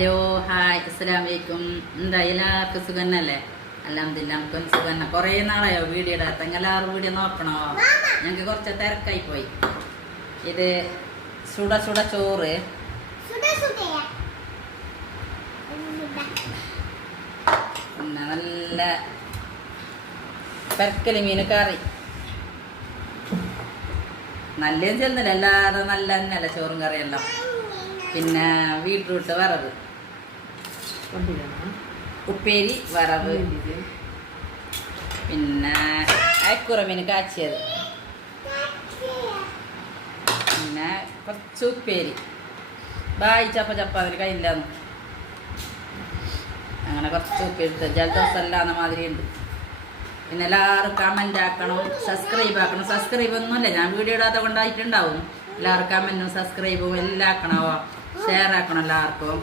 Hello hi അസ്സലാമു അലൈക്കും. എന്താ എല്ലാവർക്കും സുഖന്നല്ലേ? അൽഹംദുലില്ലാ നമുക്കും സുഖന്നെ. കുറേ നാളായോ വീഡിയോ ഇടാത്ത. എല്ലാവരും വീഡിയോ നോക്കണോ? ഞങ്ങൾക്ക് കുറച്ച് തിരക്കായി പോയി. ഇത് സുട സുട ചോറ്, പിന്നെ നല്ല പെരക്കല് മീൻ കറി. നല്ലതും ചെന്നില്ല, എല്ലാവരും നല്ല തന്നെയല്ല ചോറും കറിയെല്ലാം. പിന്നെ ബീട്രൂട്ട് വറവ്, ഉപ്പേരി വറവ്, പിന്നെ അയക്കുറ മീൻ കാച്ചിയത്, പിന്നെ കുറച്ച് ഉപ്പേരി. ബായി ചപ്പ അതിൽ കയ്യില്ലാന്ന് അങ്ങനെ കുറച്ച് ഉപ്പേരി. ജലദോഷമല്ലാന്ന മാതിരി ഉണ്ട്. പിന്നെ എല്ലാവരും കമൻ്റ് ആക്കണം, സബ്സ്ക്രൈബ് ആക്കണം. സബ്സ്ക്രൈബ് ഒന്നുമല്ല, ഞാൻ വീഡിയോ ഇടാത്ത കൊണ്ടായിട്ടുണ്ടാവും. എല്ലാവരും കമൻറ്റും സബ്സ്ക്രൈബും എല്ലാം ആക്കണോ, ഷെയർ ആക്കണം എല്ലാവർക്കും.